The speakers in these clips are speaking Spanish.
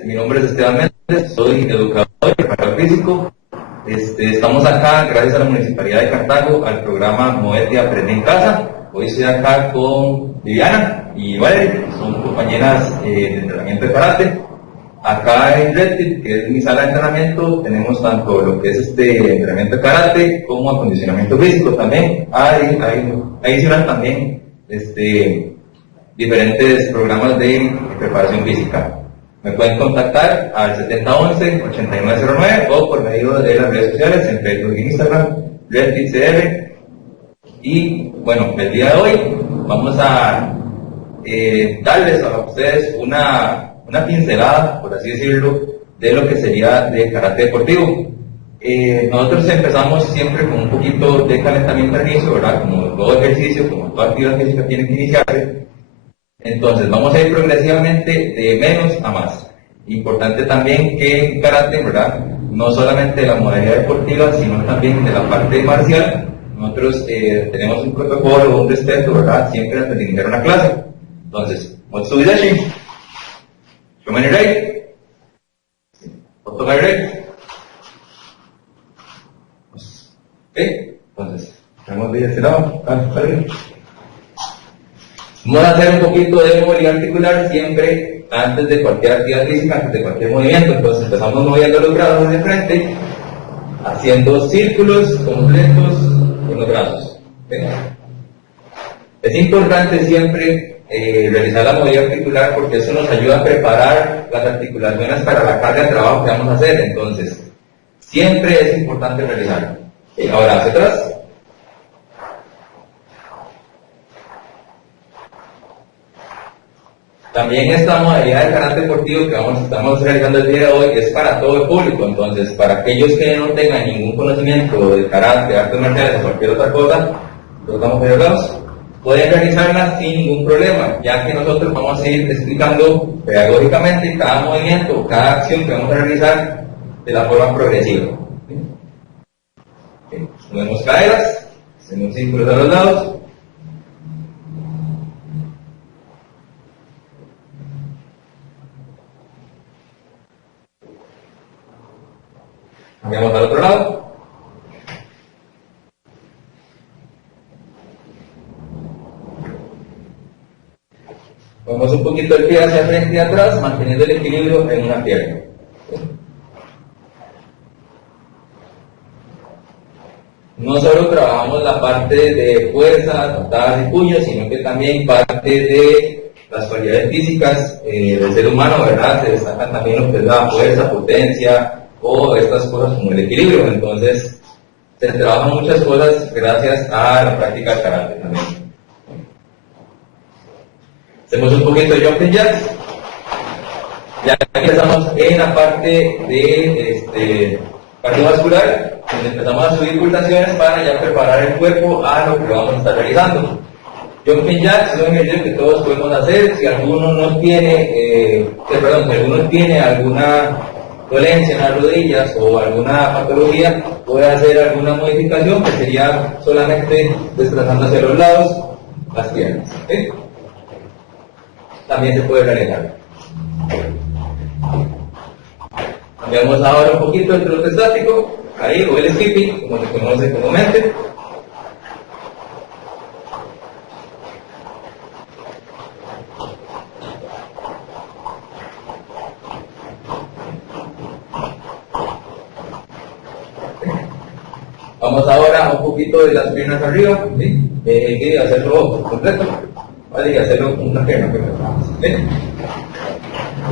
tardes, mi nombre es Esteban Méndez, soy educador y preparador físico. Estamos acá, gracias a la Municipalidad de Cartago, al programa Movete Aprende en Casa. Hoy estoy acá con Viviana y Valeria, que son compañeras de entrenamiento de karate. Acá en Reptil, que es mi sala de entrenamiento, tenemos tanto lo que es entrenamiento de karate como acondicionamiento físico también. Adicional también diferentes programas de preparación física. Me pueden contactar al 7011-8909 o por medio de las redes sociales en Facebook e Instagram, ReptilCR. Y bueno, el día de hoy vamos a darles a ustedes una pincelada, por así decirlo, de lo que sería de karate deportivo. Nosotros empezamos siempre con un poquito de calentamiento al inicio, ¿verdad? Como todo ejercicio, como toda actividad física tiene que iniciarse. Entonces vamos a ir progresivamente de menos a más. Importante también que en karate, ¿verdad? No solamente de la modalidad deportiva, sino también de la parte marcial. Nosotros tenemos un protocolo, un respeto, ¿verdad? Siempre antes de iniciar una clase. Entonces, Motsubidashi, Shomani Rei, Otogai Rei. Ok, entonces, vamos de este lado. Vamos a hacer un poquito de movilidad articular siempre antes de cualquier actividad física, antes de cualquier movimiento. Entonces empezamos moviendo los brazos hacia frente, haciendo círculos completos con los brazos. ¿Okay? Es importante siempre realizar la movilidad articular porque eso nos ayuda a preparar las articulaciones para la carga de trabajo que vamos a hacer. Entonces, siempre es importante realizarlo. Ahora hacia atrás. También esta modalidad de karate deportivo que estamos realizando el día de hoy es para todo el público. Entonces, para aquellos que no tengan ningún conocimiento de karate, artes marciales o cualquier otra cosa, los vamos a ayudarlos, pueden realizarla sin ningún problema, ya que nosotros vamos a ir explicando pedagógicamente cada movimiento, cada acción que vamos a realizar de la forma progresiva. Movemos caderas, hacemos círculos a los lados. Cambiamos al otro lado. Vamos un poquito el pie hacia frente y atrás, manteniendo el equilibrio en una pierna. No solo trabajamos la parte de fuerza, patadas y puños, sino que también parte de las cualidades físicas del ser humano, ¿verdad? Se destacan también lo que es la fuerza, potencia, o estas cosas como el equilibrio. Entonces se trabajan muchas cosas gracias a la práctica del karate también. Hacemos un poquito de jumping jacks. Ya empezamos en la parte de cardiovascular, donde empezamos a subir pulsaciones para ya preparar el cuerpo a lo que vamos a estar realizando. Jumping jacks es un ejercicio que todos podemos hacer. Si alguno no tiene, si alguno tiene alguna dolencia en las rodillas o alguna patología, puede hacer alguna modificación que sería solamente desplazando hacia los lados las piernas. ¿Okay? También se puede realizar. Cambiamos ahora un poquito el trote estático, ahí, o el skipping, como se conoce comúnmente. Vamos ahora un poquito de las piernas arriba, ¿sí? Y hacerlo completo, ¿vale? Y hacerlo con una pierna ¿sí?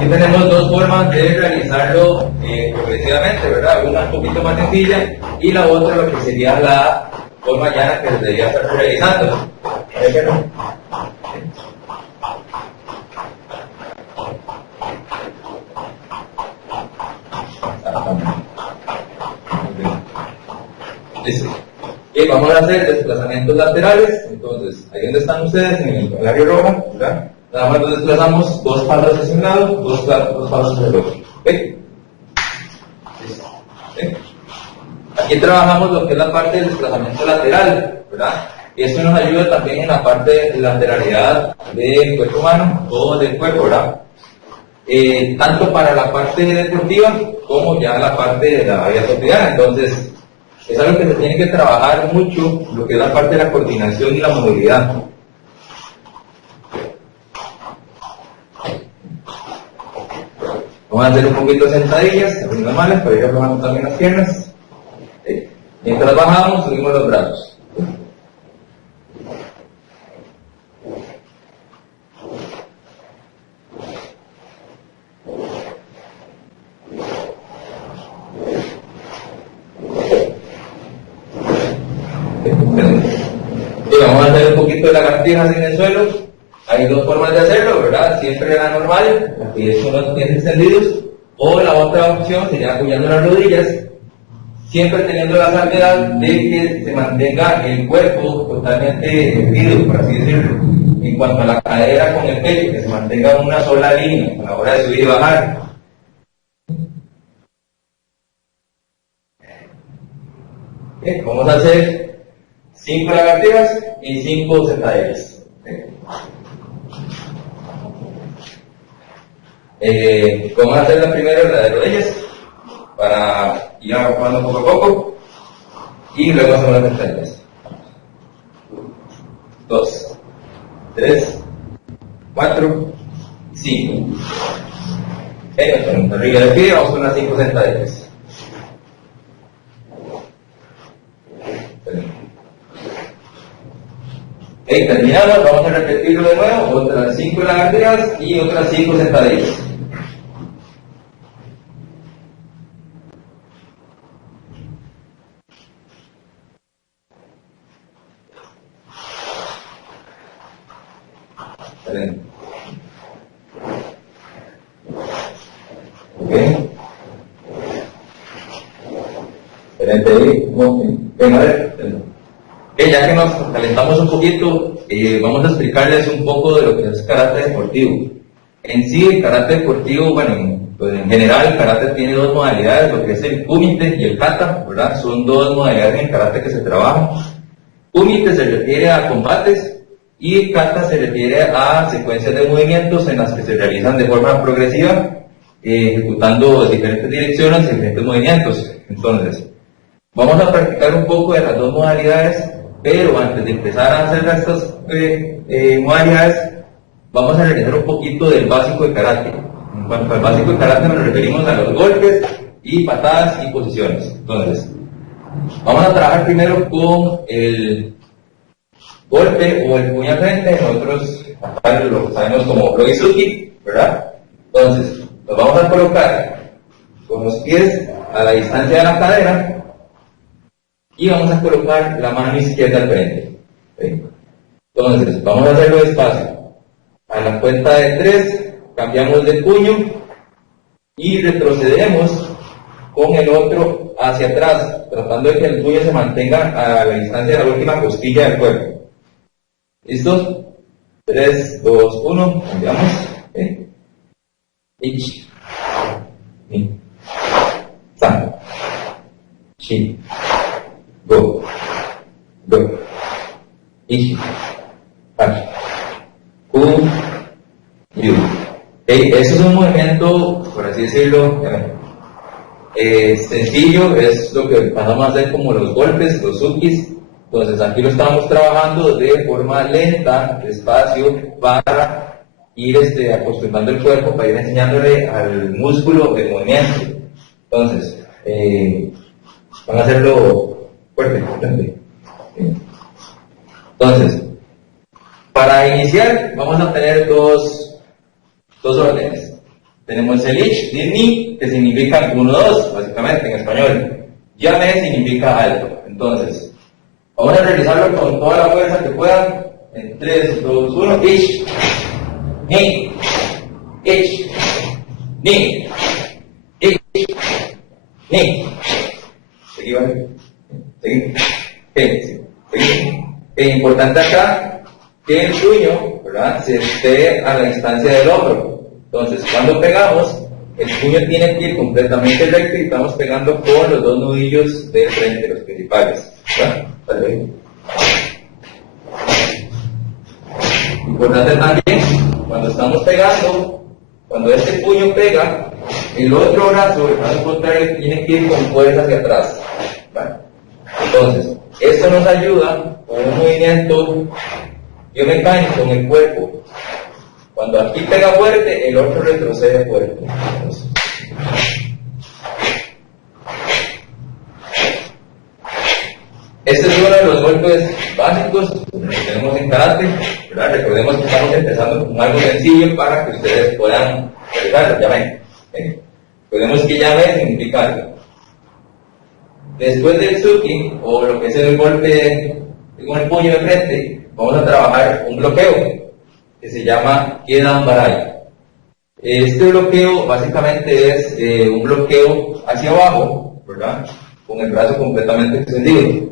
Y tenemos dos formas de realizarlo progresivamente, ¿verdad? Una un poquito más sencilla y la otra lo que sería la forma llana que se debería estar realizando. Y vamos a hacer desplazamientos laterales. Entonces, ahí donde están ustedes, en el área roja, ¿verdad? Nada más nos desplazamos dos pasos hacia un lado, dos pasos hacia el otro. ¿Okay? ¿Okay? Aquí trabajamos lo que es la parte del desplazamiento lateral, ¿verdad? Y eso nos ayuda también en la parte de lateralidad del cuerpo humano o del cuerpo, ¿verdad? tanto para la parte deportiva como ya la parte de la vida cotidiana. Entonces, es algo que se tiene que trabajar mucho, lo que es la parte de la coordinación y la movilidad. Vamos a hacer un poquito de sentadillas, así normales, para ir aflojando también las piernas. Mientras bajamos, subimos los brazos. Y vamos a hacer un poquito de lagartijas en el suelo. Hay dos formas de hacerlo, ¿verdad? Siempre la normal, la que es con los pies extendidos, o la otra opción sería apoyando las rodillas, siempre teniendo la salvedad de que se mantenga el cuerpo totalmente erguido, por así decirlo, en cuanto a la cadera con el pecho, que se mantenga en una sola línea a la hora de subir y bajar. Bien, vamos a hacer 5 lagartijas y 5 sentadillas. Vamos a hacer la primera, la de rodillas, para ir avanzando poco a poco, y luego hacemos las sentadillas. 2, 3, 4, 5. Con arriba del pie, vamos con las 5 sentadillas. Terminamos, vamos a repetirlo de nuevo, otras 5 lagartijas y otras 5 sentadillas. Excelente. Ok. Excelente ahí. Venga, a ver. Ya que nos calentamos un poquito, vamos a explicarles un poco de lo que es karate deportivo. En sí, el karate deportivo, bueno, pues en general el karate tiene dos modalidades, lo que es el kumite y el kata, ¿verdad? Son dos modalidades en el karate que se trabajan. Kumite se refiere a combates y el kata se refiere a secuencias de movimientos en las que se realizan de forma progresiva, ejecutando diferentes direcciones y diferentes movimientos. Entonces, vamos a practicar un poco de las dos modalidades, pero antes de empezar a hacer estas modalidades, vamos a realizar un poquito del básico de karate. En cuanto al básico de karate nos referimos a los golpes y patadas y posiciones. Entonces, vamos a trabajar primero con el golpe o el puño al frente. Nosotros acá lo sabemos como Loizuki, ¿verdad? Entonces, nos vamos a colocar con los pies a la distancia de la cadera y vamos a colocar la mano izquierda al frente. ¿Sí? Entonces, vamos a hacerlo despacio. A la cuenta de 3, cambiamos de puño y retrocedemos con el otro hacia atrás, tratando de que el puño se mantenga a la distancia de la última costilla del cuerpo. ¿Listos? 3, 2, 1, cambiamos. ¿Sí? Ich, ni, san, chi, go, go, ich, hach, ku, yu. Eso es un movimiento, por así decirlo, sencillo, es lo que pasamos a hacer como los golpes, los sukis. Entonces aquí lo estamos trabajando de forma lenta, despacio, para ir acostumbrando el cuerpo, para ir enseñándole al músculo el movimiento. Entonces, van a hacerlo fuerte, fuerte. Entonces, para iniciar vamos a tener dos órdenes. Tenemos el ich, ni, que significa 1-2, básicamente en español. Llame significa alto. Entonces, vamos a realizarlo con toda la fuerza que puedan. En 3, 2, 1, ich, ni, ich, ni, ich, ni. Seguí, ¿vale? Seguí. Es importante acá que el puño, ¿verdad?, se esté a la distancia del hombro. Entonces, cuando pegamos, el puño tiene que ir completamente recto y estamos pegando con los dos nudillos de frente, los principales. ¿Verdad? Importante también, cuando estamos pegando, Cuando este puño pega, el otro brazo, el brazo contrario, tiene que ir con fuerza hacia atrás. ¿Vale? Entonces, esto nos ayuda con un movimiento biomecánico en el cuerpo. Cuando aquí pega fuerte, el otro retrocede fuerte. Entonces, este es uno de los golpes básicos que tenemos en karate, ¿verdad? Recordemos que estamos empezando con algo sencillo para que ustedes puedan realizarlo. Ya ven. Recordemos que llave significa algo. Después del tsuki, o lo que es el golpe con el puño de frente, vamos a trabajar un bloqueo que se llama Kedan Barai. Este bloqueo básicamente es un bloqueo hacia abajo, ¿verdad? Con el brazo completamente extendido.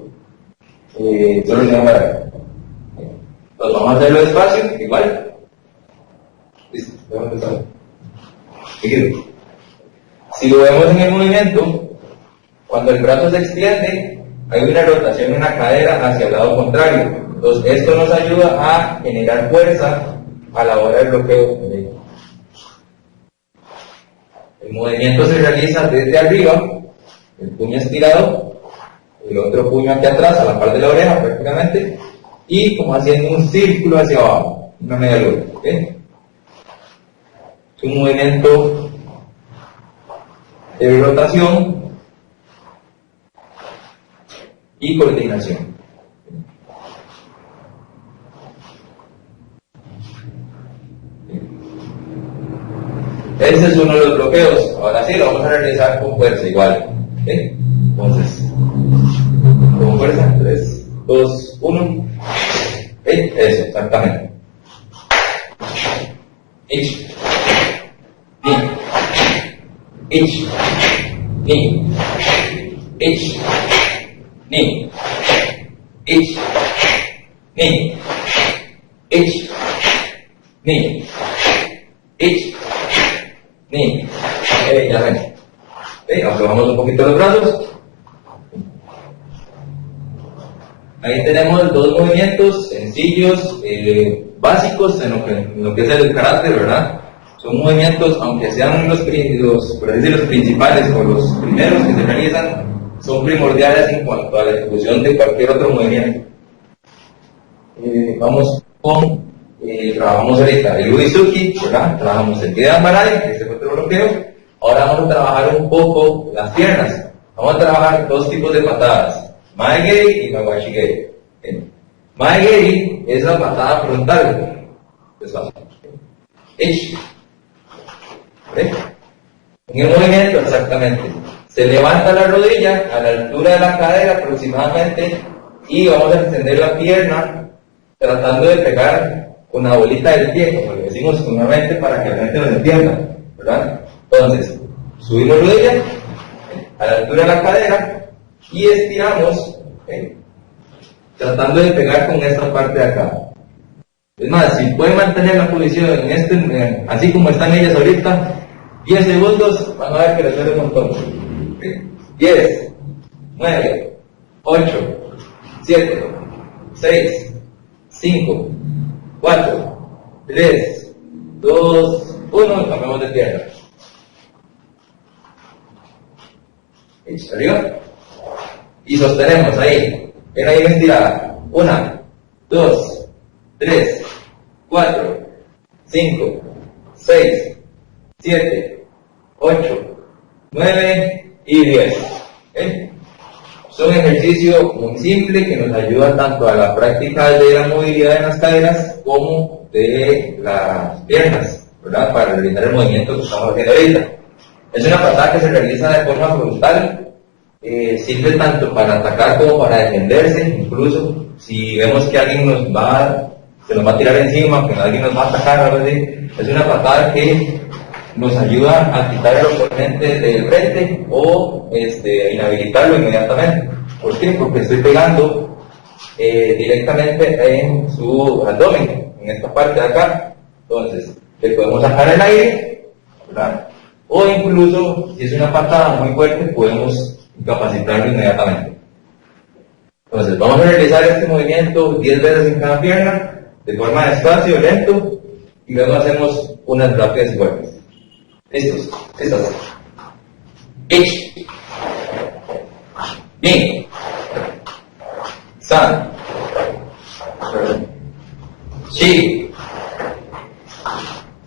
Solo se llama Barai. Entonces vamos a hacerlo despacio, igual. Listo, vamos a empezar. Seguido. Si lo vemos en el movimiento, cuando el brazo se extiende, hay una rotación en la cadera hacia el lado contrario. Entonces, esto nos ayuda a generar fuerza a la hora del bloqueo. El movimiento se realiza desde arriba, el puño estirado, el otro puño hacia atrás, a la par de la oreja prácticamente, y como haciendo un círculo hacia abajo, una media luna. ¿Okay? Es un movimiento de rotación y coordinación. Ese es uno de los bloqueos. Ahora sí, lo vamos a realizar con fuerza igual. ¿Okay? Entonces, con fuerza, 3, 2, 1. Eso, exactamente. Ich, ni, ich, ni, ich, ni, ich, ni, ich, ni, ich, ni. Ya ven. Aflojamos un poquito los brazos. Ahí tenemos dos movimientos sencillos, básicos en lo que es el karate, ¿verdad? Son movimientos, aunque sean los principales o los primeros que se realizan, son primordiales en cuanto a la ejecución de cualquier otro movimiento. Vamos con, trabajamos ahorita el Uisuki, ¿verdad? Trabajamos el Kedan Barai, que es el otro bloqueo. Ahora vamos a trabajar un poco las piernas. Vamos a trabajar dos tipos de patadas. Maegeri y Kawashigeri. Maegeri es la patada frontal. En el movimiento, exactamente. Se levanta la rodilla a la altura de la cadera aproximadamente y vamos a extender la pierna tratando de pegar con la bolita del pie, como le decimos comúnmente para que la gente nos entienda, ¿verdad? Entonces, subimos rodilla a la altura de la cadera y estiramos, tratando de pegar con esta parte de acá. Es más, si pueden mantener la posición en así como están ellas ahorita, 10 segundos, van a ver que les duele un montón. 10, 9, 8, 7, 6, 5, 4, 3, 2, 1, cambiamos de pierna. Arriba. Y sostenemos ahí. Ven ahí estirada. 1, 2, 3, 4, 5, 6, 7, 8, 9 y 10. Es un ejercicio muy simple que nos ayuda tanto a la práctica de la movilidad en las caderas como de las piernas, ¿verdad? Para realizar el movimiento que estamos haciendo ahorita. Es una patada que se realiza de forma frontal. Sirve tanto para atacar como para defenderse. Incluso si vemos que alguien se nos va a tirar encima, que alguien nos va a atacar, algo así, es una patada que nos ayuda a quitar el oponente del frente o inhabilitarlo inmediatamente. ¿Por qué? Porque estoy pegando directamente en su abdomen, en esta parte de acá. Entonces, le podemos sacar el aire, ¿verdad? O incluso, si es una patada muy fuerte, podemos incapacitarlo inmediatamente. Entonces, vamos a realizar este movimiento 10 veces en cada pierna, de forma despacio, lento, y luego hacemos unas rápidas y fuertes. Listos. Listos. Ich. Ni. San. Shi.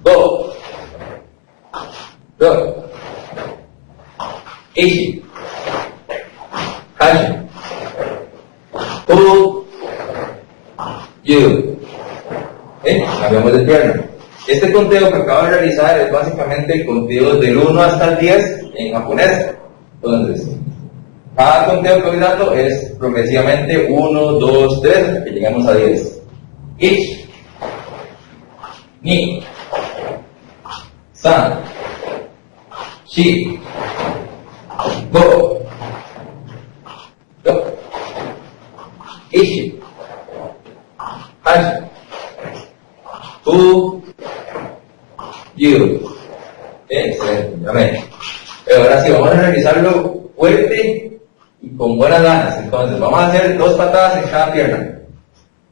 Go. Go. Ishi. Hashi. U. You. Cambiamos de pierna. Este conteo que acabo de realizar es básicamente el conteo del 1 hasta el 10 en japonés. Entonces, cada conteo que voy dando es progresivamente 1, 2, 3 hasta que llegamos a 10. Ich. Ni. San. Shi. Go. Go. Ishi. Hashi. U. You. Excelente, amén. Pero ahora sí, vamos a realizarlo fuerte y con buenas ganas. Entonces, vamos a hacer 2 patadas en cada pierna.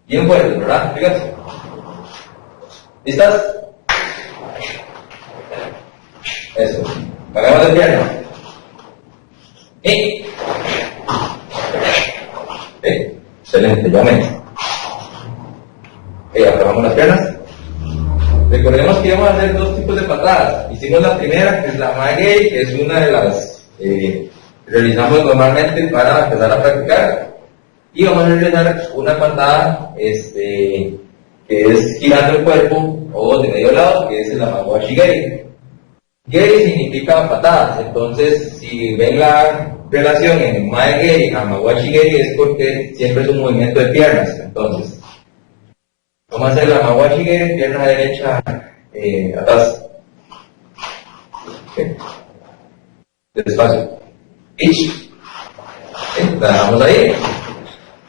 Bien fuerte, ¿verdad? Fíjate. ¿Listas? Eso. Cambiamos de pierna. Excelente, ya amén. Apagamos las piernas. Recordemos que íbamos a hacer 2 tipos de patadas. Hicimos la primera, que es la Maigei, que es una de las que realizamos normalmente para empezar a practicar. Y vamos a realizar una patada que es girando el cuerpo o de medio lado, que es el Amaguashi Geri. Geri significa patadas, entonces si ven la relación en Maigei y Amaguashi Geri es porque siempre es un movimiento de piernas. Entonces, vamos a hacer la Amaguashi Geri, pierna derecha atrás. Okay. Despacio. Ich. La dejamos ahí.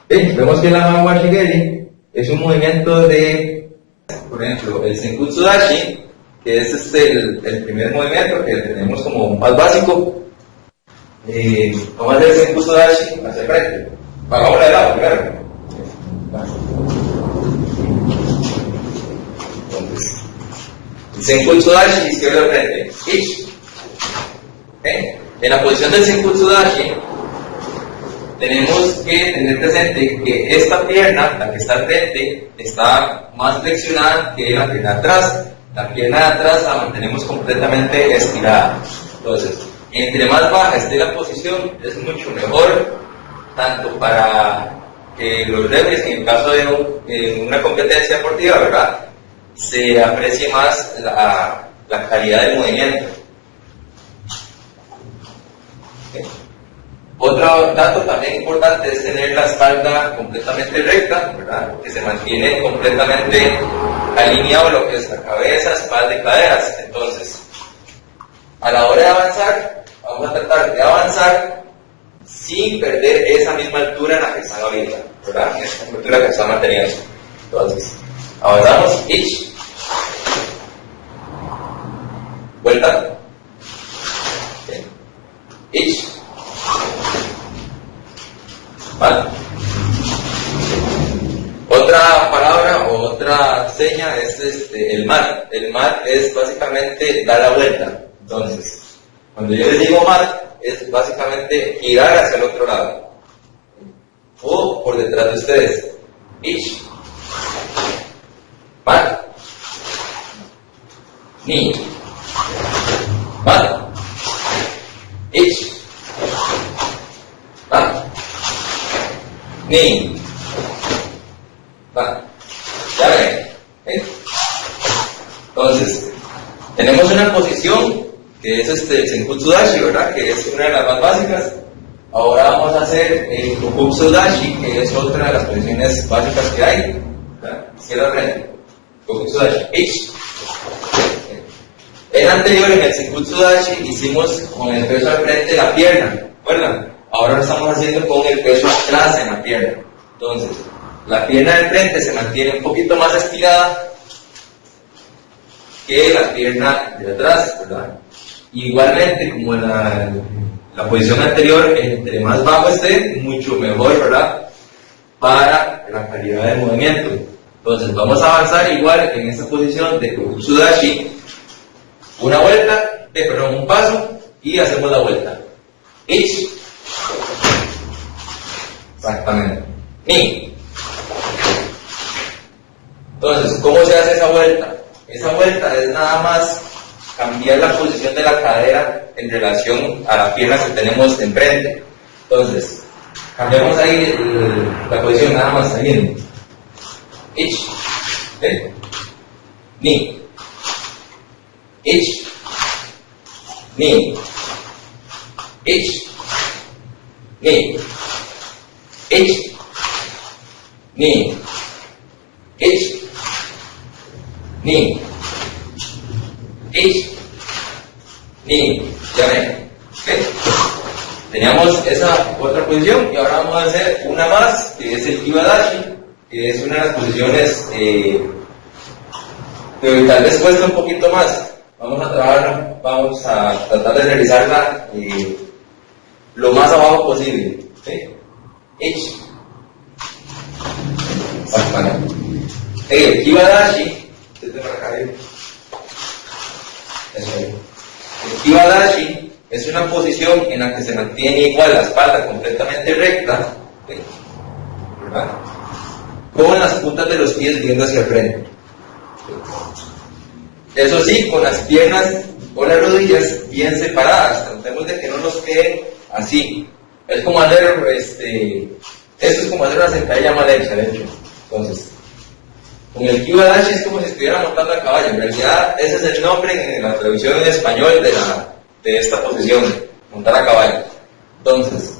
Vemos que la Amaguashi Geri es un movimiento de, por ejemplo, el Senkutsu Dashi, que es el primer movimiento que tenemos como más básico. Vamos a hacer el Senkutsu Dashi hacia el frente. Vamos de lado primero. El Senkutsu Dashi, izquierda al frente. Ich. En la posición del Senkutsu Dashi, tenemos que tener presente que esta pierna, la que está al frente, está más flexionada que la pierna de atrás. La pierna de atrás la mantenemos completamente estirada. Entonces, entre más baja esté la posición, es mucho mejor, tanto para que los referees, en el caso de una competencia deportiva, ¿verdad?, se aprecie más la calidad del movimiento. Otro dato también importante es tener la espalda completamente recta, ¿verdad?, que se mantiene completamente alineado lo que es la cabeza, espalda y caderas. Entonces, a la hora de avanzar, vamos a tratar de avanzar sin perder esa misma altura en la que están ahorita, ¿verdad?, esa altura que están manteniendo. Entonces, avanzamos, ich, vuelta, ich, vale. Otra palabra o otra seña es el mat. El mat es básicamente dar la vuelta. Entonces, cuando yo les digo mat, es básicamente girar hacia el otro lado o por detrás de ustedes. Ich, mat, ni, mat, ich, mat, ni. Ya ven. Entonces, tenemos una posición que es el Senkutsu Dashi, ¿verdad?, que es una de las más básicas. Ahora vamos a hacer el Kokutsu Dashi, que es otra de las posiciones básicas que hay. Izquierda al frente. Kokutsu Dashi. Ich. En anterior, en el Senkutsu Dashi, hicimos con el peso al frente la pierna, ¿recuerdan? Ahora lo estamos haciendo con el peso atrás en la pierna. Entonces, la pierna del frente se mantiene un poquito más estirada que la pierna de atrás, ¿verdad? Igualmente, como en la posición anterior, entre más bajo esté, mucho mejor, ¿verdad?, para la calidad del movimiento. Entonces, vamos a avanzar igual en esta posición de Kokutsu Dashi. Una vuelta, perdón, un paso y hacemos la vuelta. Ich. Exactamente. Ni. Entonces, ¿cómo se hace esa vuelta? Esa vuelta es nada más cambiar la posición de la cadera en relación a la pierna que tenemos enfrente. Entonces, cambiamos ahí la posición nada más saliendo. Ich. ¿Eh? Ni. Ich. Ni. Ich. Ni. Ich. Ni. Ich. Ni. Ich. Ni. Ya ven. ¿Okay? Teníamos esa otra posición y ahora vamos a hacer una más, que es el Kibadashi, que es una de las posiciones que tal vez cuesta un poquito más. Vamos a tratar de realizarla lo más abajo posible. ¿Sí? Ich. Exactamente. El Kibadashi, desde para acá, eso es. El Kibadashi es una posición en la que se mantiene igual la espalda completamente recta, ¿sí? ¿Verdad? Con las puntas de los pies viendo hacia el frente. Eso sí, con las piernas o las rodillas bien separadas, tratemos de que no nos queden así. Es como hacer, esto es como hacer una sentadilla mal hecha, de hecho. Entonces, con el Kibadashi es como si estuviera montando a caballo. En realidad, ese es el nombre en la traducción en español de esta posición, montar a caballo. Entonces,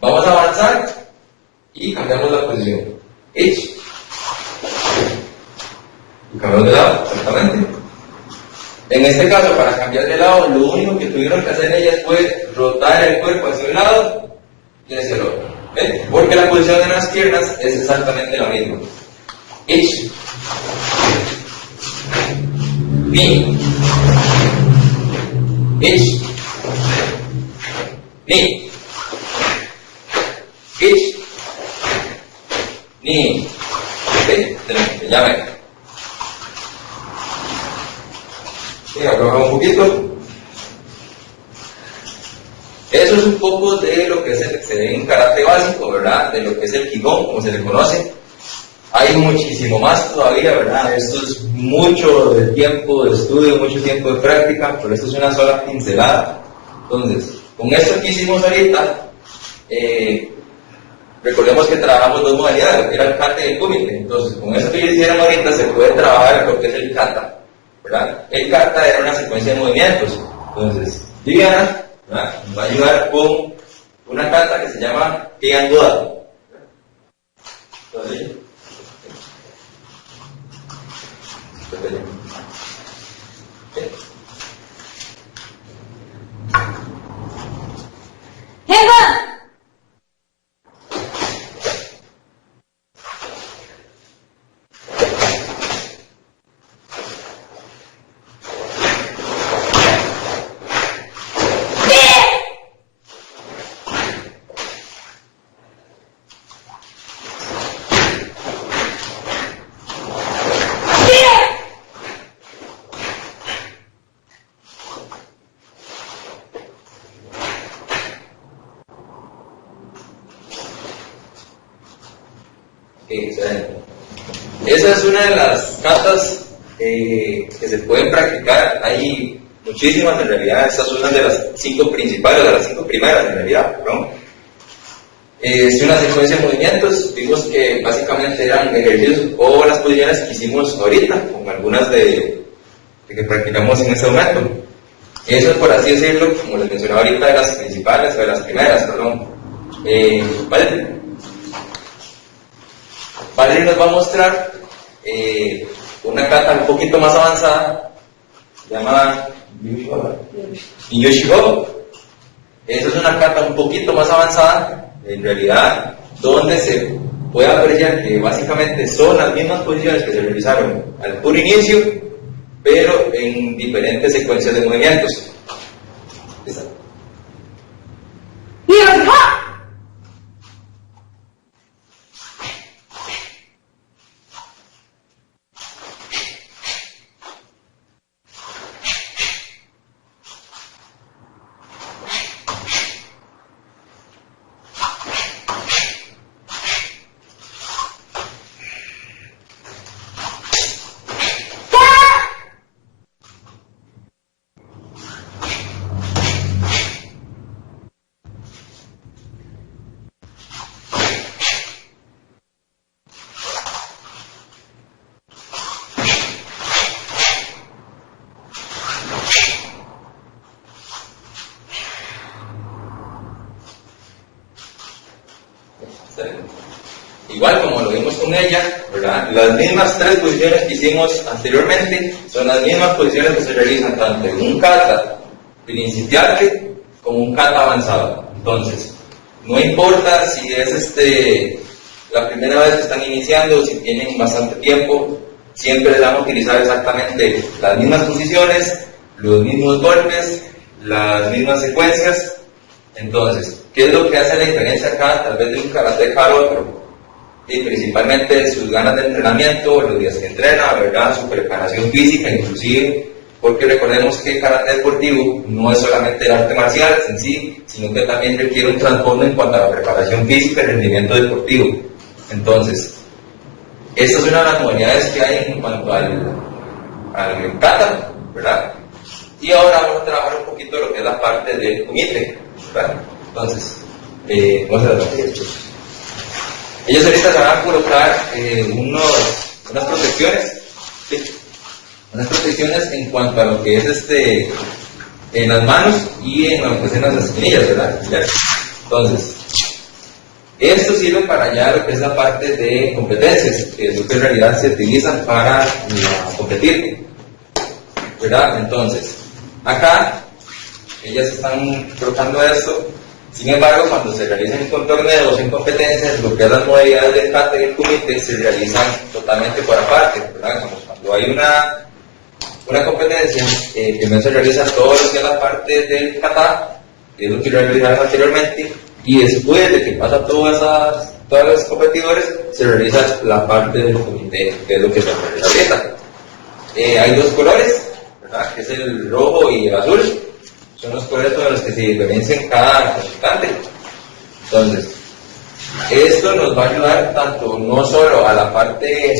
vamos a avanzar y cambiamos la posición. Ich. Y cambiamos de lado, exactamente. En este caso, para cambiar de lado, lo único que tuvieron que hacer ellas fue rotar el cuerpo hacia un lado y hacia el otro. ¿Ven? Porque la posición de las piernas es exactamente la misma. Ich. Ni. Ich. Ni. Ich. Ni. ¿Ok? Ya ven. Mira, aflojamos un poquito. Eso es un poco de lo que se ve en karate básico, ¿verdad? De lo que es el Kigón, como se le conoce. Hay muchísimo más todavía, ¿verdad? Esto es mucho de tiempo de estudio, mucho tiempo de práctica, pero esto es una sola pincelada. Entonces, con esto que hicimos ahorita, recordemos que trabajamos dos modalidades, lo que era el kata y el kumite. Entonces, con eso que hicieron ahorita se puede trabajar lo que es el kata, ¿verdad? El kata era una secuencia de movimientos. Entonces, Viviana, ¿verdad?, nos va a ayudar con una kata que se llama Kiangoda. Entonces, esa es una de las katas que se pueden practicar. Hay muchísimas en realidad. Esta es una de las 5 principales, de las 5 primeras en realidad, ¿no? Es una secuencia de movimientos. Vimos que básicamente eran ejercicios o las posiciones que hicimos ahorita, con algunas de que practicamos en este momento. Eso es, por así decirlo, como les mencionaba ahorita, de las principales o de las primeras, perdón. ¿Vale? Valerie nos va a mostrar una kata un poquito más avanzada, llamada Yoshibo. Esa es una kata un poquito más avanzada, en realidad, donde se puede apreciar que básicamente son las mismas posiciones que se realizaron al puro inicio, pero en diferentes secuencias de movimientos. Igual como lo vimos con ella, ¿verdad? Las mismas 3 posiciones que hicimos anteriormente son las mismas posiciones que se realizan tanto en un kata principiante como un kata avanzado. Entonces, no importa si es la primera vez que están iniciando o si tienen bastante tiempo, siempre les vamos a utilizar exactamente las mismas posiciones, los mismos golpes, las mismas secuencias. Entonces, ¿qué es lo que hace la diferencia acá, tal vez de un karateka al otro? Y principalmente sus ganas de entrenamiento, los días que entrena, ¿verdad? Su preparación física, inclusive, porque recordemos que el karate deportivo no es solamente el arte marcial en sí, sino que también requiere un trasfondo en cuanto a la preparación física y rendimiento deportivo. Entonces, esta es una de las modalidades que hay en cuanto al kata, ¿verdad? Y ahora vamos a trabajar un poquito lo que es la parte del kumite, ¿verdad? Entonces, vamos a ver. Ellos ahorita se van a colocar unas protecciones, ¿sí? Unas protecciones en cuanto a lo que es en las manos y en lo que es en las espinillas, ¿verdad? Entonces, esto sirve para ya lo que es la parte de competencias, que es lo que en realidad se utilizan para competir, ¿verdad? Entonces, acá, ellas están colocando esto. Sin embargo, cuando se realizan con torneos, en competencias, lo que es las modalidades del kata y el kumite se realizan totalmente por aparte, ¿verdad? Como cuando hay una competencia, primero se realiza todo lo que es la parte del kata, que es lo que realizaron anteriormente, y después de que pasa todos los competidores, se realiza la parte del kumite, que es lo que se realiza ahorita. Hay 2 colores, ¿verdad? Que es el rojo y el azul. Son los colores con los que se diferencian cada consultante. Entonces, esto nos va a ayudar tanto no solo a la parte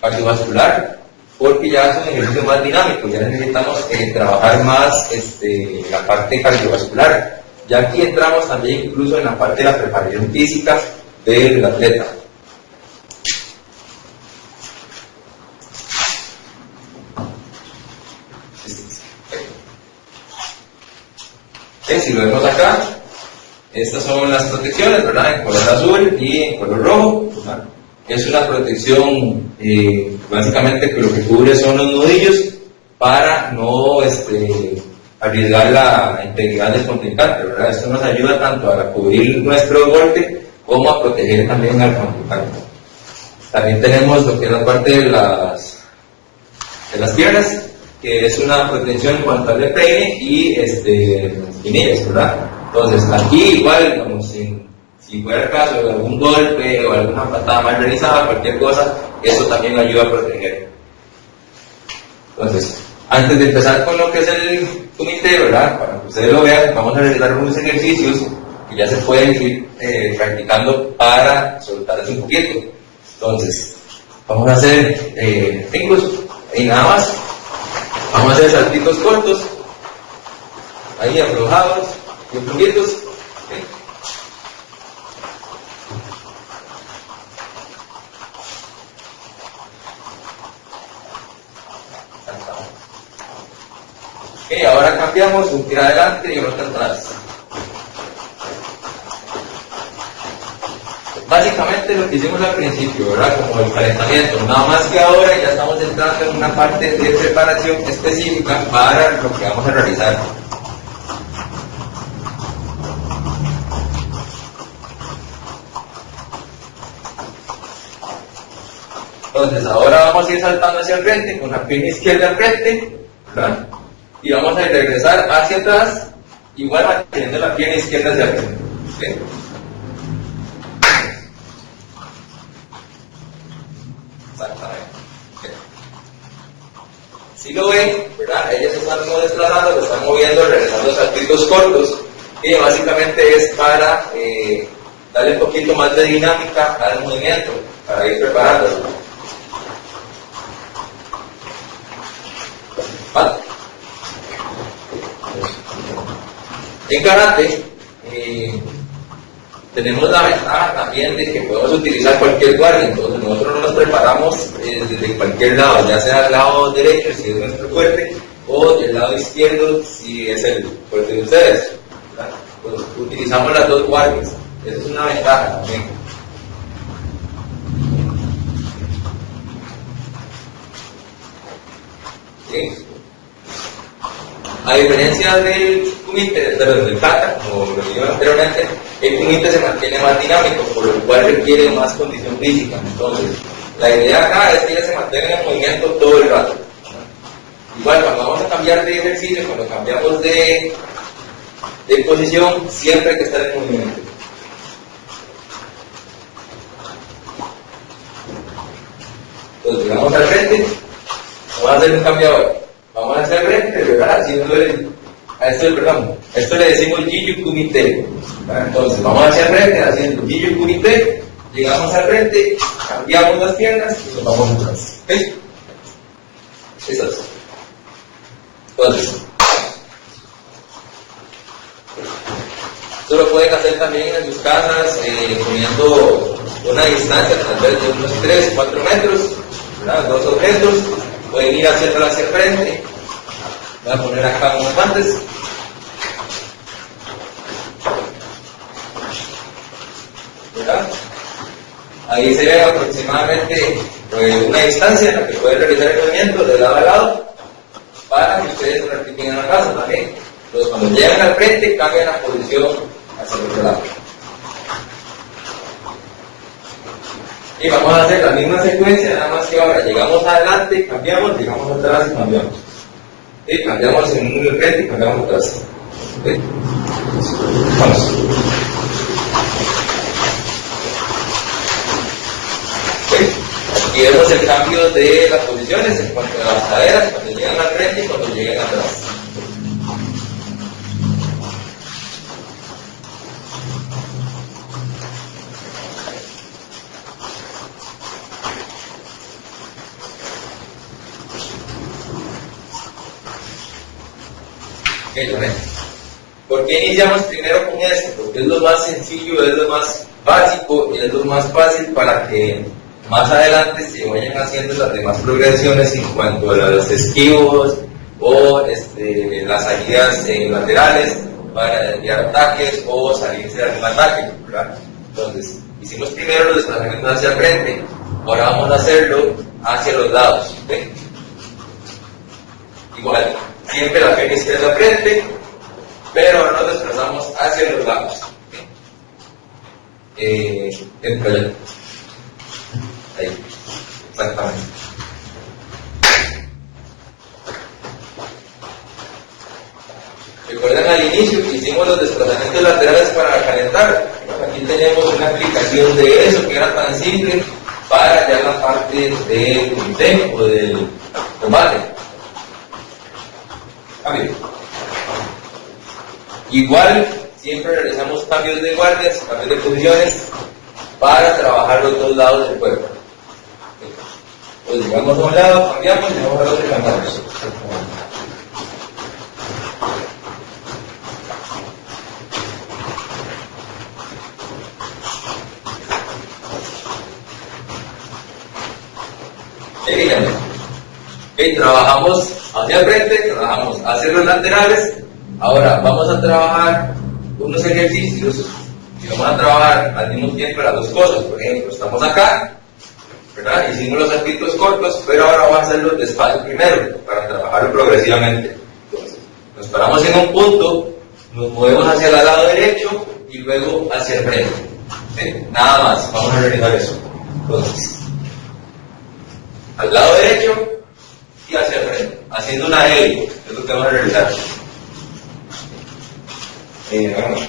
cardiovascular, porque ya es un ejercicio más dinámico, ya necesitamos trabajar más la parte cardiovascular. Ya aquí entramos también incluso en la parte de la preparación física del atleta. Si lo vemos acá, estas son las protecciones, ¿verdad? En color azul y en color rojo, ¿verdad? Es una protección, básicamente que lo que cubre son los nudillos para no arriesgar la integridad del contrincante, ¿verdad? Esto nos ayuda tanto a cubrir nuestro golpe como a proteger también al contrincante. También tenemos lo que es la parte de las piernas, que es una protección en cuanto al peine y espinillas, ¿verdad? Entonces, aquí igual, como si fuera el caso de algún golpe o alguna patada mal realizada, cualquier cosa, eso también ayuda a proteger. Entonces, antes de empezar con lo que es el kumite, ¿verdad? Para que ustedes lo vean, vamos a realizar unos ejercicios que ya se pueden ir practicando para soltarse un poquito. Entonces, vamos a hacer incluso, y nada más. Vamos a hacer saltitos cortos, ahí aflojados, y poquitos. ¿Sí? Ok, ahora cambiamos, un tiro adelante y otro atrás. Básicamente lo que hicimos al principio, ¿verdad? Como el calentamiento, nada más que ahora ya estamos entrando en una parte de preparación específica para lo que vamos a realizar. Entonces ahora vamos a ir saltando hacia el frente, con la pierna izquierda al frente, ¿verdad? Y vamos a regresar hacia atrás, igual manteniendo la pierna izquierda hacia el frente. ¿Sí? Si lo ven, ¿verdad? Ellas se están desplazando, se están moviendo, realizando saltitos cortos, y básicamente es para darle un poquito más de dinámica al movimiento, para ir preparándolo. ¿Vale? En karate tenemos la ventaja también de que podemos utilizar cualquier guardia, entonces nosotros nos preparamos desde cualquier lado, ya sea del lado derecho si es nuestro fuerte, o del lado izquierdo si es el fuerte de ustedes, ¿verdad? Pues utilizamos las 2 guardias. Eso es una ventaja también. ¿Sí? A diferencia del kumite, del kata, como lo dije anteriormente, el kumite se mantiene más dinámico, por lo cual requiere más condición física. Entonces, la idea acá es que ella se mantenga en movimiento todo el rato. Igual, cuando vamos a cambiar de ejercicio, cuando cambiamos de posición, siempre hay que estar en movimiento. Entonces, llegamos al frente, vamos a hacer un cambio ahora. Vamos a hacer frente, ¿verdad? Esto le decimos Jiyu Kumite. Entonces, vamos hacia el frente haciendo Jiyu Kumite, llegamos al frente, cambiamos las piernas y nos vamos atrás. ¿Sí? Eso es. Entonces, esto lo pueden hacer también en sus casas, poniendo una distancia tal vez de unos 3 o 4 metros, ¿verdad? 2 objetos, pueden ir hacia el frente. Voy a poner acá unos guantes. ¿Verdad? Ahí se ve aproximadamente una distancia en la que pueden realizar el movimiento de lado a lado para que ustedes se practiquen en la casa también. Entonces, cuando llegan al frente, cambian la posición hacia el otro lado. Y vamos a hacer la misma secuencia, nada más que ahora llegamos adelante, cambiamos, llegamos atrás y cambiamos. ¿Sí? Cambiamos en el frente y cambiamos atrás. ¿Sí? Vamos. ¿Sí? Aquí vemos el cambio de las posiciones en cuanto a las caderas, cuando llegan al frente y cuando llegan atrás. ¿Por qué iniciamos primero con esto? Porque es lo más sencillo, es lo más básico y es lo más fácil para que más adelante se vayan haciendo las demás progresiones en cuanto a los esquivos o las salidas laterales para desviar ataques o salirse de algún ataque, ¿verdad? Entonces, hicimos primero los desplazamientos hacia el frente, ahora vamos a hacerlo hacia los lados. ¿Sí? Igual, siempre la pierna izquierda al frente, pero ahora nos desplazamos hacia los lados. Entra allá. Ahí, exactamente. Recuerdan al inicio que hicimos los desplazamientos laterales para calentar. Aquí tenemos una aplicación de eso que era tan simple para ya la parte del comité o del combate. Igual, siempre realizamos cambios de guardias, cambios de posiciones para trabajar los dos lados del cuerpo. Pues llegamos a un lado, cambiamos, llegamos al otro y cambiamos. Trabajamos hacia el frente, trabajamos hacia los laterales. Ahora vamos a trabajar unos ejercicios y vamos a trabajar al mismo tiempo las dos cosas. Por ejemplo, estamos acá, ¿verdad? Hicimos los saltitos cortos, pero ahora vamos a hacerlos despacio primero para trabajarlo progresivamente. Entonces, nos paramos en un punto, nos movemos hacia el lado derecho y luego hacia el frente. ¿Sí? Nada más, vamos a realizar eso. Entonces, al lado derecho y hacia el frente, haciendo una L, es lo que vamos a realizar. Vamos.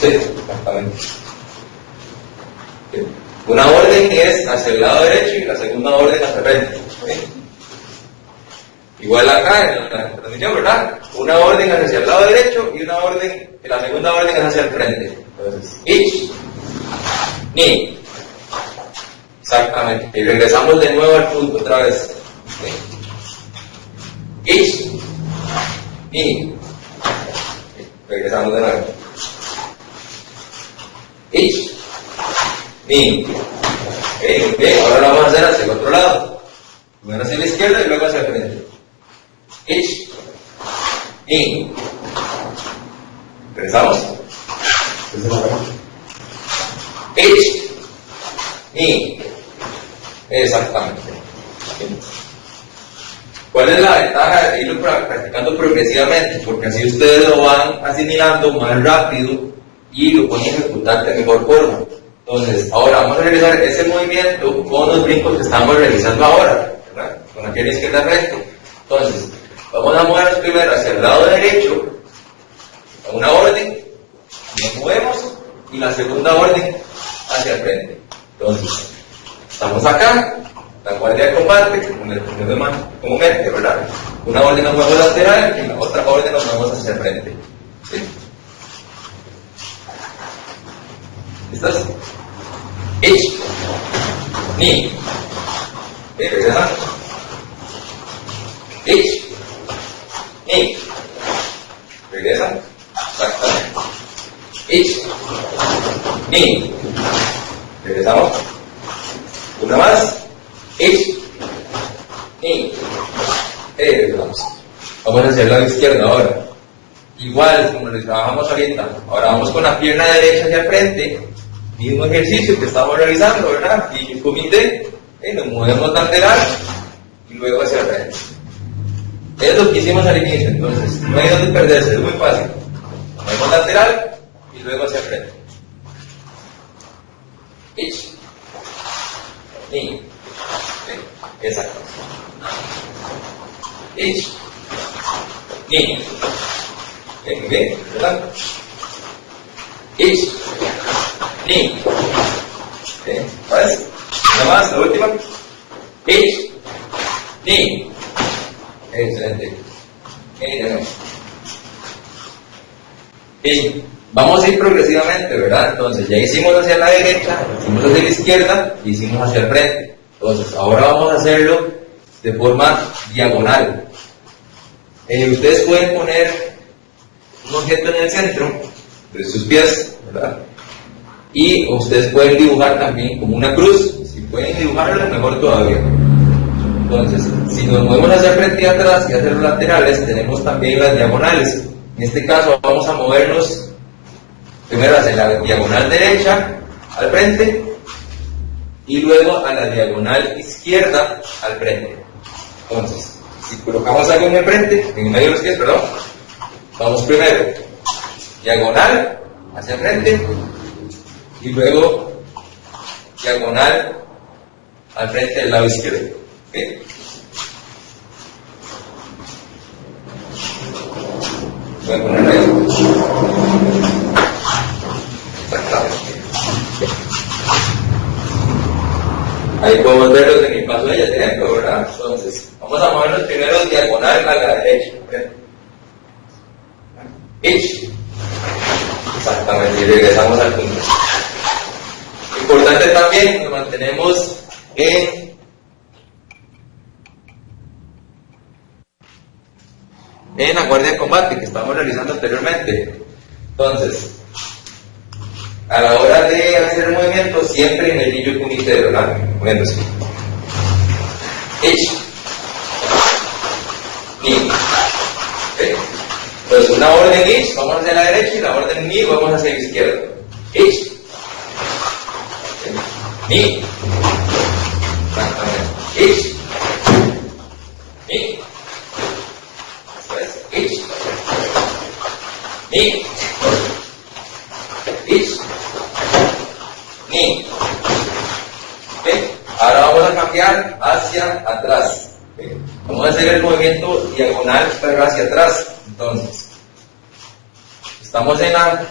Sí, exactamente. Una orden es hacia el lado derecho y la segunda orden hacia el frente. Igual acá en la transmisión, ¿verdad? Una orden hacia el lado derecho y una orden, la segunda orden es hacia el frente. Entonces, ich, ni. Exactamente. Y regresamos de nuevo al punto otra vez. Ich, ni. Regresamos de nuevo. Ich, ni. Bien, ahora lo vamos a hacer hacia el otro lado. Primero hacia la izquierda y luego hacia el frente. Ich, ni. ¿Regresamos? Ich, ni. Exactamente. ¿Cuál es la ventaja de irlo practicando progresivamente? Porque así ustedes lo van asimilando más rápido y lo pueden ejecutar de mejor forma. Entonces, ahora vamos a realizar ese movimiento con los brincos que estamos realizando ahora, ¿verdad? Con la pierna izquierda recto. Entonces, vamos a movernos primero hacia el lado derecho, a una orden, nos movemos, y la segunda orden hacia el frente. Entonces, estamos acá, la guardia de combate, comúnmente, ¿verdad? Una orden nos vamos lateral y la otra orden nos vamos hacia el frente. ¿Sí? ¿Listas? Ich, ni. ¿Verdad? Ich, ni. ¿Regresa? Exactamente. Ich, ni. ¿Regresamos? Una más. Ich, ni. Regresamos. Vamos hacia el lado izquierdo ahora. Igual como lo trabajamos ahorita. Ahora vamos con la pierna derecha hacia el frente. Mismo ejercicio que estamos realizando, ¿verdad? Y el comité, nos movemos lateral y luego hacia el frente. Es lo que hicimos al inicio, entonces no hay donde perderse, es muy fácil. Movemos lateral y luego hacia el frente. Ich, ni. Exacto. Ich, ni. Bien, ¿verdad? Ich, ni. ¿Sabes? Una más, la última. Ich, ni. Excelente. Bien, vamos a ir progresivamente, ¿verdad? Entonces, ya hicimos hacia la derecha, hicimos hacia la izquierda y hicimos hacia el frente. Entonces, ahora vamos a hacerlo de forma diagonal. Ustedes pueden poner un objeto en el centro de sus pies, ¿verdad? Y ustedes pueden dibujar también como una cruz. Si pueden dibujarlo, mejor todavía. Entonces, si nos movemos hacia el frente y atrás y hacia los laterales, tenemos también las diagonales. En este caso, vamos a movernos primero hacia la diagonal derecha al frente y luego a la diagonal izquierda al frente. Entonces, si colocamos algo en el frente, en medio de los pies, perdón, vamos primero diagonal hacia el frente y luego diagonal al frente del lado izquierdo. ¿Okay? Voy a poner ahí. Ahí podemos ver los de mi paso de ejemplo, ¿verdad? Entonces, vamos a movernos primero diagonal a la derecha. Ich. Exactamente, y regresamos al punto. Importante también, nos mantenemos en la guardia de combate que estamos realizando anteriormente. Entonces, a la hora de hacer el movimiento, siempre en el Rillo Kumite, ¿verdad? Moviéndose. Ich, ni. ¿Okay? Entonces, una orden ich, vamos hacia la derecha, y la orden ni, vamos hacia la izquierda. Ich, ¿okay? Ni. Exactamente. Ich, ni. Ich, ni. Ich, ni. ¿Okay? Ahora vamos a cambiar hacia atrás. ¿Okay? Vamos a hacer el movimiento diagonal pero hacia atrás. Entonces, estamos en la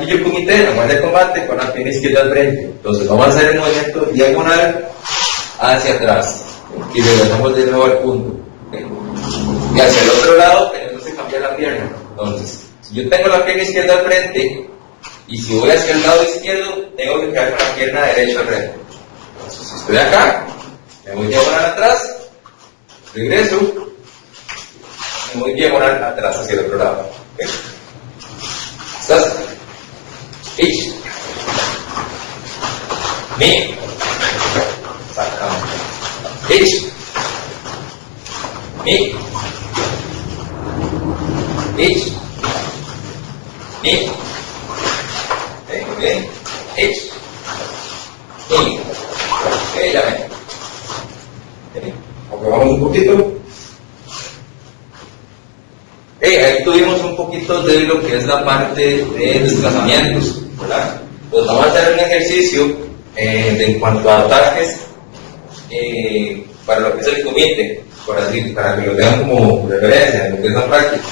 Rillo Kumite, la guardia de combate, con la pierna izquierda al frente. Entonces, vamos a hacer el movimiento diagonal hacia atrás. Y regresamos de nuevo al punto. ¿Okay? Y hacia el otro lado tenemos que cambiar la pierna. Entonces, si yo tengo la pierna izquierda al frente, y si voy hacia el lado izquierdo, tengo que caer con la pierna derecha al frente. Entonces, si estoy acá, me voy diagonal atrás, regreso, me voy diagonal atrás hacia el otro lado. ¿Okay? ¿Estás? Ich, ni. Exactamente. Ich, ni. bajamos un poquito. Ahí tuvimos un poquito de lo que es la parte de desplazamientos, ¿verdad? Pues vamos a hacer un ejercicio en cuanto a ataques para lo que es el comité, para que lo tengan como referencia en lo que es la práctica.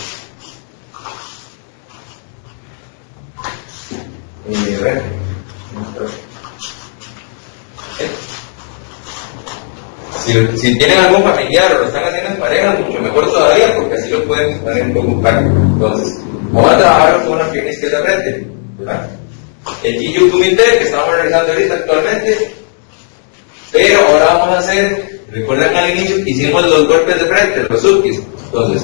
Si tienen algún familiar o lo están haciendo en pareja, mucho mejor todavía, porque así lo pueden poner un poco práctico. Entonces, vamos a trabajar con una pierna izquierda frente, ¿verdad? El Jiu Kumite que estamos realizando ahorita actualmente, pero ahora vamos a hacer, recuerden al inicio que hicimos los golpes de frente, los sukis. Entonces,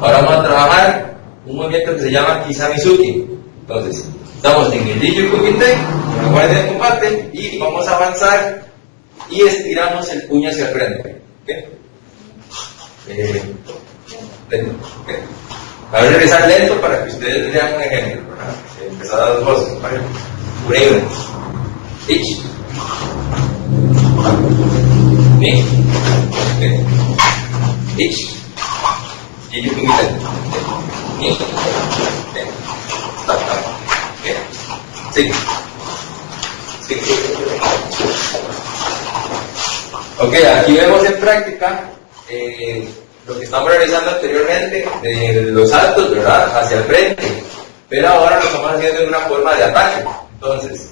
ahora vamos a trabajar un movimiento que se llama Kisamizuki. Entonces, estamos en el Jiu Kumite, en la guardia de combate, y vamos a avanzar y estiramos el puño hacia el frente. Voy a regresar lento para que ustedes vean un ejemplo. Empezar a dos voces. Una y una. Ich. Ni. Ich. Y yo Ni. Sí. Sí. Ok, aquí vemos en práctica lo que estamos realizando anteriormente de los saltos, ¿verdad? Hacia el frente, pero ahora lo estamos haciendo de una forma de ataque. Entonces,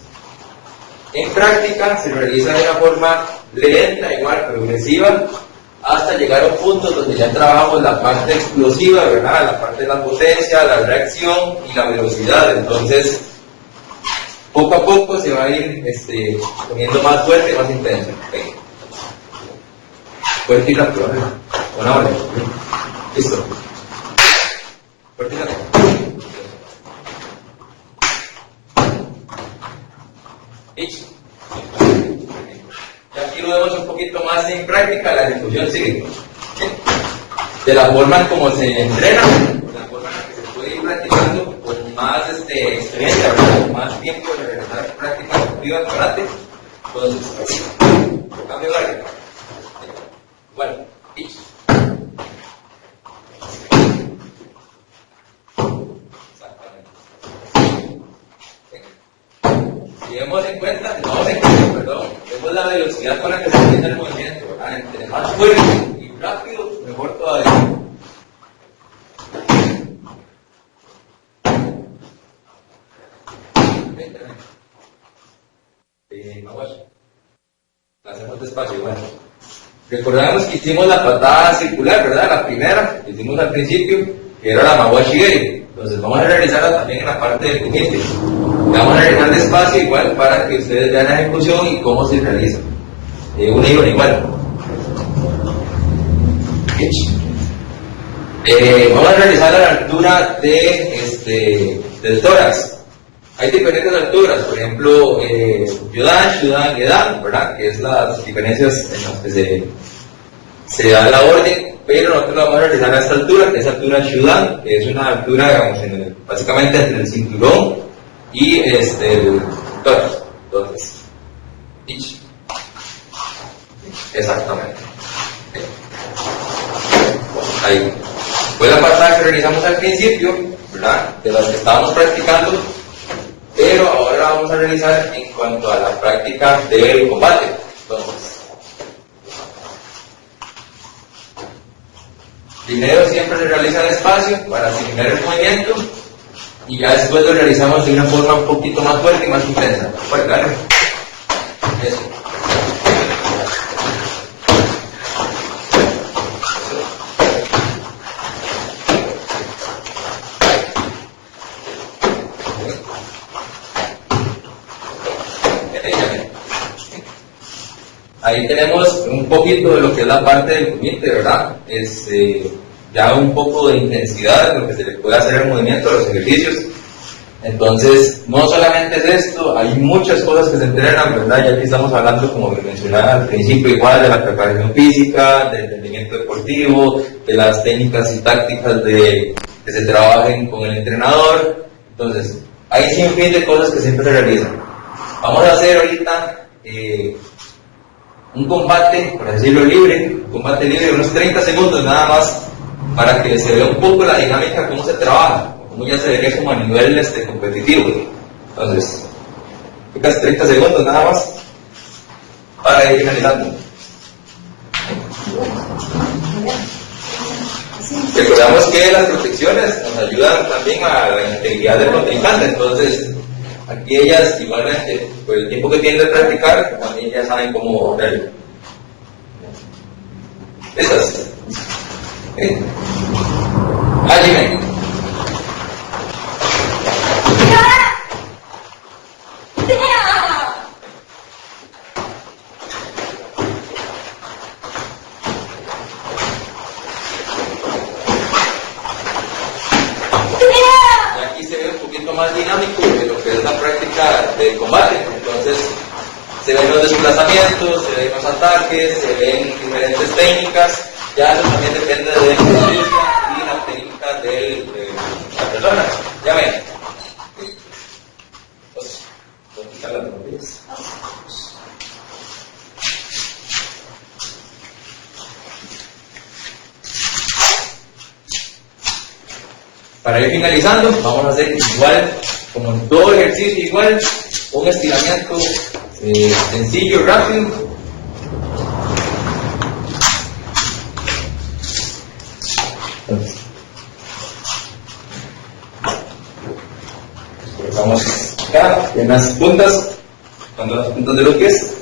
en práctica se realiza de una forma lenta, igual, progresiva, hasta llegar a un punto donde ya trabajamos la parte explosiva, ¿verdad? La parte de la potencia, la reacción y la velocidad. Entonces, poco a poco se va a ir poniendo más fuerte y más intenso. ¿Okay? Fuerte y rápido, ¿verdad? Una hora. Listo. Fuerte y rápido. Y aquí lo vemos un poquito más en práctica, la ejecución sigue. De la forma en como se entrena, de la forma en la que se puede ir practicando con más experiencia, ¿verdad? Con más tiempo de realizar práctica deportiva de karate. Entonces, cambio de área. Bueno, pitch. Exactamente. Si vemos en cuenta, vemos la velocidad con la que se realiza el movimiento, ¿verdad? Entre más fuerte y rápido, mejor todavía. La hacemos despacio, bueno. Recordamos que hicimos la patada circular, ¿verdad? La primera que hicimos al principio, que era la Mawashi-geri. Entonces vamos a realizarla también en la parte del kumite. La vamos a realizar despacio igual para que ustedes vean la ejecución y cómo se realiza. Una y una igual. Vamos a realizar a la altura del tórax. Hay diferentes alturas, por ejemplo, Yudan, Shudan, Gedan, ¿verdad? Que es las diferencias en las que se da la orden, pero nosotros la vamos a realizar a esta altura, que es altura Shudan, que es una altura, digamos, básicamente entre el cinturón y el tórax. Entonces, exactamente. Ahí. Fue la patada que realizamos al principio, ¿verdad? De las que estábamos practicando. Pero ahora vamos a realizar en cuanto a la práctica del combate. Entonces, primero siempre se realiza despacio para asimilar el movimiento y ya después lo realizamos de una forma un poquito más fuerte y más intensa. Fuerte, ¿vale? Eso. Ahí tenemos un poquito de lo que es la parte del kumite, ¿verdad? Ya un poco de intensidad en lo que se le puede hacer el movimiento, los ejercicios. Entonces, no solamente es esto, hay muchas cosas que se entrenan, ¿verdad? Ya aquí estamos hablando, como mencionaba al principio, igual de la preparación física, del rendimiento deportivo, de las técnicas y tácticas que se trabajen con el entrenador. Entonces, hay un fin de cosas que siempre se realizan. Vamos a hacer ahorita un combate, por decirlo libre, un combate libre de unos 30 segundos nada más, para que se vea un poco la dinámica, cómo se trabaja, cómo ya se vería como a nivel competitivo. Entonces, casi 30 segundos nada más para ir finalizando. Recordamos que las protecciones nos ayudan también a la integridad del contrincante, entonces aquí ellas igualmente, por el tiempo que tienen de practicar, también ya saben cómo verlo. Esas. Jimé. Más dinámico de lo que es la práctica de combate, entonces se ven los desplazamientos, se ven los ataques, se ven diferentes técnicas, ya eso también depende de la experiencia y la técnica de la persona. Ya ven. Voy a quitar las rodillas. Para ir finalizando, vamos a hacer igual, como en todo ejercicio igual, un estiramiento sencillo, rápido. Vamos acá, en las puntas, cuando las puntas de los pies.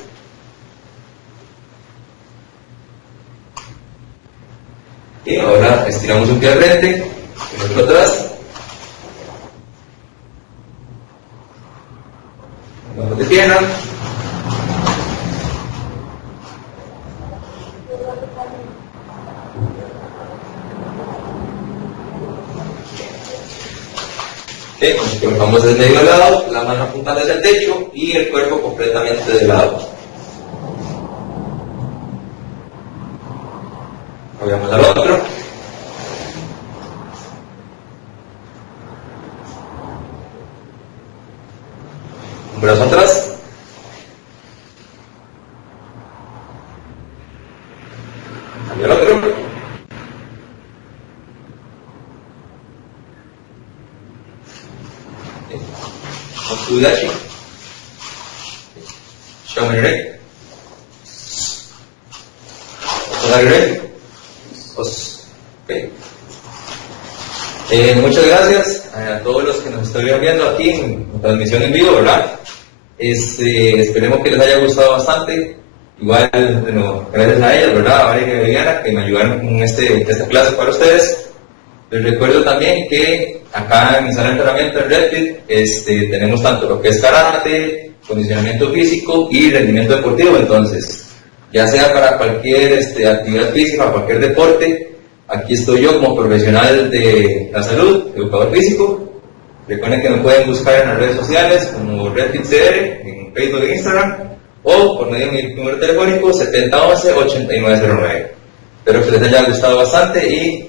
Y ahora estiramos un pie al frente. El otro atrás, vamos de pierna, nos colocamos desde medio lado, la mano apuntando hacia el techo y el cuerpo completamente de lado. Vamos al otro. Brazo atrás. Y el otro. Otsudashi. Shomen-rei. Otsudashi-rei. Muchas gracias a todos los que nos estuvieron viendo aquí en transmisión en vivo, ¿verdad? Esperemos que les haya gustado bastante. Igual, bueno, gracias a ellas, ¿verdad? A Valeria y Viviana, que me ayudaron con esta clase para ustedes. Les recuerdo también que acá en mi sala de entrenamiento en Redfit tenemos tanto lo que es karate, condicionamiento físico y rendimiento deportivo. Entonces, ya sea para cualquier actividad física, cualquier deporte, aquí estoy yo como profesional de la salud, educador físico. Recuerden que me pueden buscar en las redes sociales como RedFitCR, en Facebook e Instagram, o por medio de mi número telefónico 7011-8909. Espero que les haya gustado bastante y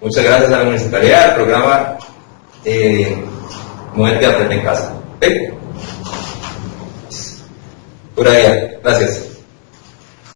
muchas gracias a la municipalidad, al programa Muévete a Aprender en Casa. ¿Okay? Por ahí, gracias.